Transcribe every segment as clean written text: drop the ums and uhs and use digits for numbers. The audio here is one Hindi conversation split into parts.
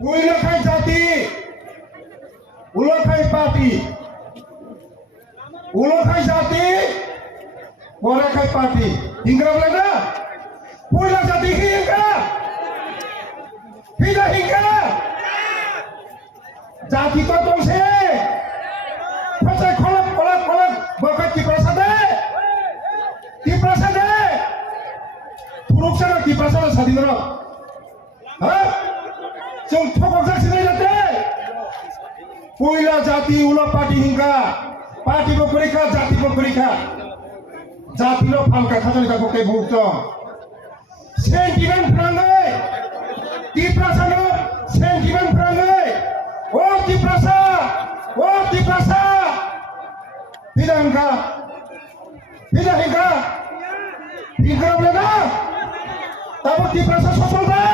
Ulokai jati, ulokai party, ulokai jati, ulokai party. Hingga mana? Ulokai jati hingga, tidak hingga. Jati kau tongse, pasal kolak, bakat di prasade, buruk sana di prasade sadinero. Hah? जों थकक जासिनाय जाते पयला जाति उला पार्टी हिंगा पार्टी को परीक्षा जाति को परीक्षा जाति लो फालका खाजनि का कोके भुक्तो सेंटिमेंट फ्रांगे तिप्रासानो सेंटिमेंट फ्रांगे ओ तिप्रासा हिंगा बोलेगा तब तिप्रासा सफल दे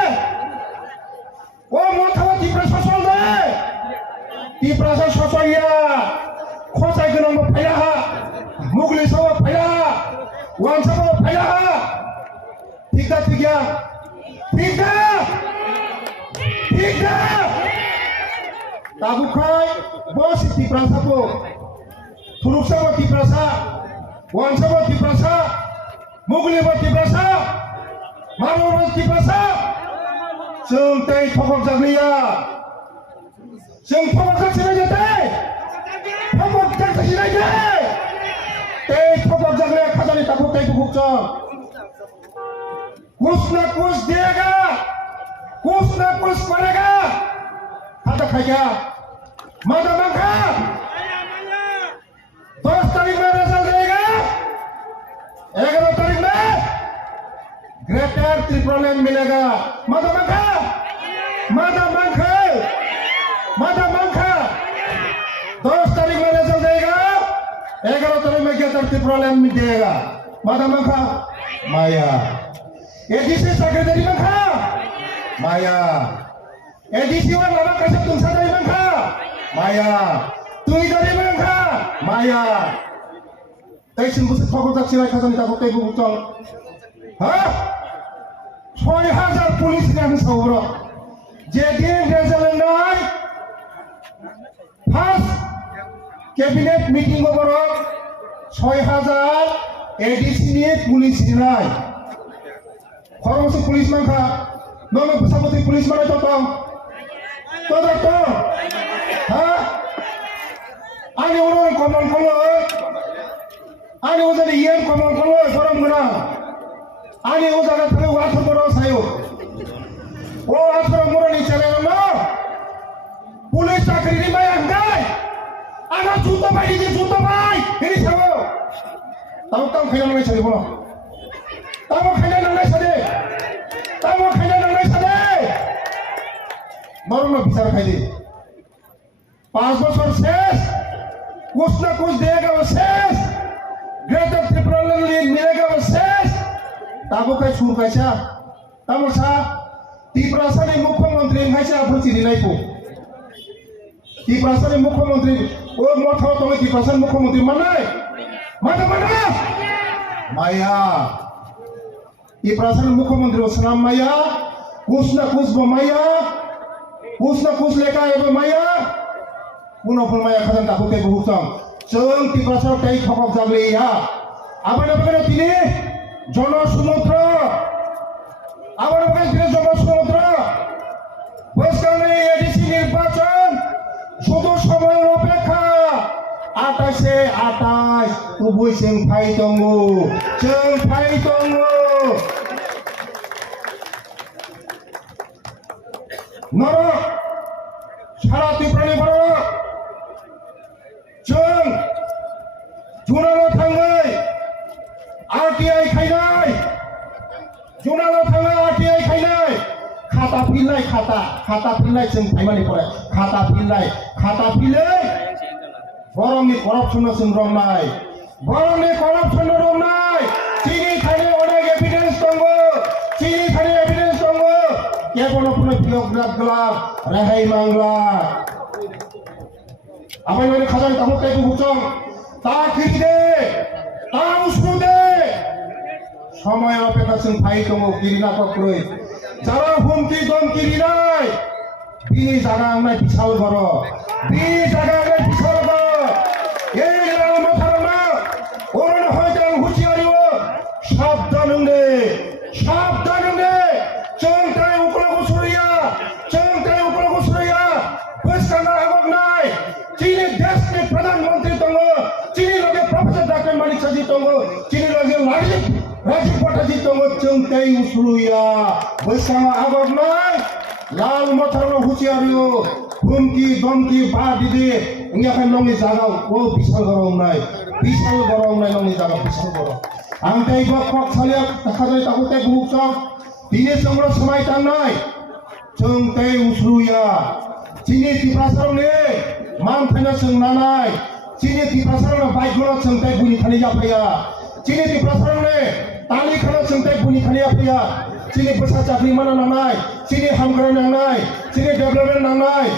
ओ मोथावा तिप्रासा सफल दे तिप्रासा सफलिया खोसाय गोनांबो फाया मुगलिसाबो फाया वानसाबो फाया ठीक ताबुखाय बस तिप्रासाखौ थुरुकसाबो तिप्रासा वानसाबो तिप्रासा मुगलिबो तिप्रासा मारबो तिप्रासा जों दै थकक जाग्लिया जों थकक जासिनाय जाते थकक जासिनाय जाते दै थकक जाग्लिया खाजानि ताखौ दै बुकजों कुछ ना कुछ देगा कुछ ना कुछ करेगा खाता खाएगा मादा मांगा 10 तारीख में रिजल्ट देगा 11 तारीख में ग्रेटर त्रिपुरालैंड मिलेगा मादा मांखा 10 तारीख में रिजल्ट देगा 11 तारीख में ग्रेटर त्रिपुरालैंड में देगा मादा मांखा माया एडीसी सेक्रेटरी मांखा माया एडीसी वन लामा कैसे तुमसा dari मांखा माया तुई dari मांखा माया तैसिम बुसु थकक जासिनाय खाजानि ताखौ दै बुकजों हा 6000 police yang sauro jadi rezalenai pas cabinet meeting oborok 6000 edisi pulis dinai khormosu pulis mangka nono pesaputri pulis mana totong ha ani orang komon ani ujani yen komon forum guna ani ujaga thale wath boro sayo o athra morani chale na pulis chakri ni mai angai ana juto bai ini sabo tau khayna nai sade bono tau khayna nai sade maroon विचार खाइले 5 बছর শেষ कुछ ना कुछ देगा वो शेष ग्रेटर त्रिपुरालैंड मिलेगा वो शेष ताबो काय सुर कायसा तामसा तिप्रासानि मुख्यमंत्री खायसा फुचिरिलायखौ तिप्रासानि मुख्यमंत्री ओ मथाव तले तिप्रासानि मुख्यमंत्री मानाय माथा माया तिप्रासानि मुख्यमंत्री सनाम माया कुछ ना कुछ लेखा एबा माया उनाव माया खाजान ताखौ दै बुकजों जों तिप्रासायाव दै थकक जाग्लिया आबादा बगैर दिनै जनसमुद्र বৈষ্ণবী এডিসি নির্বাচন শুধু সময়ের অপেক্ষা 28 তবু जों फाइ दङ नरक सारा त्रिपुरानि भारत जों जुनाराव थाङै आरटीआई खायनाय जुनाराव थाङै आरटीआई खायनाय खाता फिननाय जों फाइमानि फराय खाता फिननाय बरमनि करपसन जों रंनाय चिनि थानि अनेक एभिडेन्स दङ केवलपुनो फिलक ग्लाब रेहाय मांगला आबाय माने खाजानि ताखौ दै बुकजों ता खिरिदे ता उसुदे समय अपेक्षा जों फाइ दङ गिरिना कक्रुइ যারা হুমকি দমকি দিনাই bini jaga angnai bisal boro bini jaga angnai bisal boro ei laal mothorma oron hoyjang huchiario সাবধান হলে চংটাই উপরে গুছরিয়া বৈষ্ণা আগক নাই চীনি দেশনি প্রধানমন্ত্রী দङ চীনি লগে প্রফেসর ডাক্তার মানিক সাজি দङ চীনি লগে রাজীব ভট্টাচার্য দङ চংটাই উসুরিয়া বৈষ্ণা আগক নাই লাল মথরনো হুচিয়ারিও হুমকি দমকি বা দিদি ইংয়াখান নংনি জাগাও ও বিশাল গরম নাই নংনি জাগাও বিশাল গরম ang tay bak salyak takadai takute buksok dini songro samai tangnai chung tay usruya chini tiprasarong ne mang thana sung nanai chini tiprasarong baik gono chung tay buni khani japaya chini tiprasarong ne tali khana chung tay buni khani japaya chini basa chakri mana nanai chini hamkara nanai chini development nanai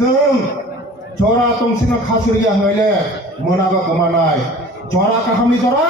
chung jora tongsina khasuriya hoile monaga kamanai jora kahami jora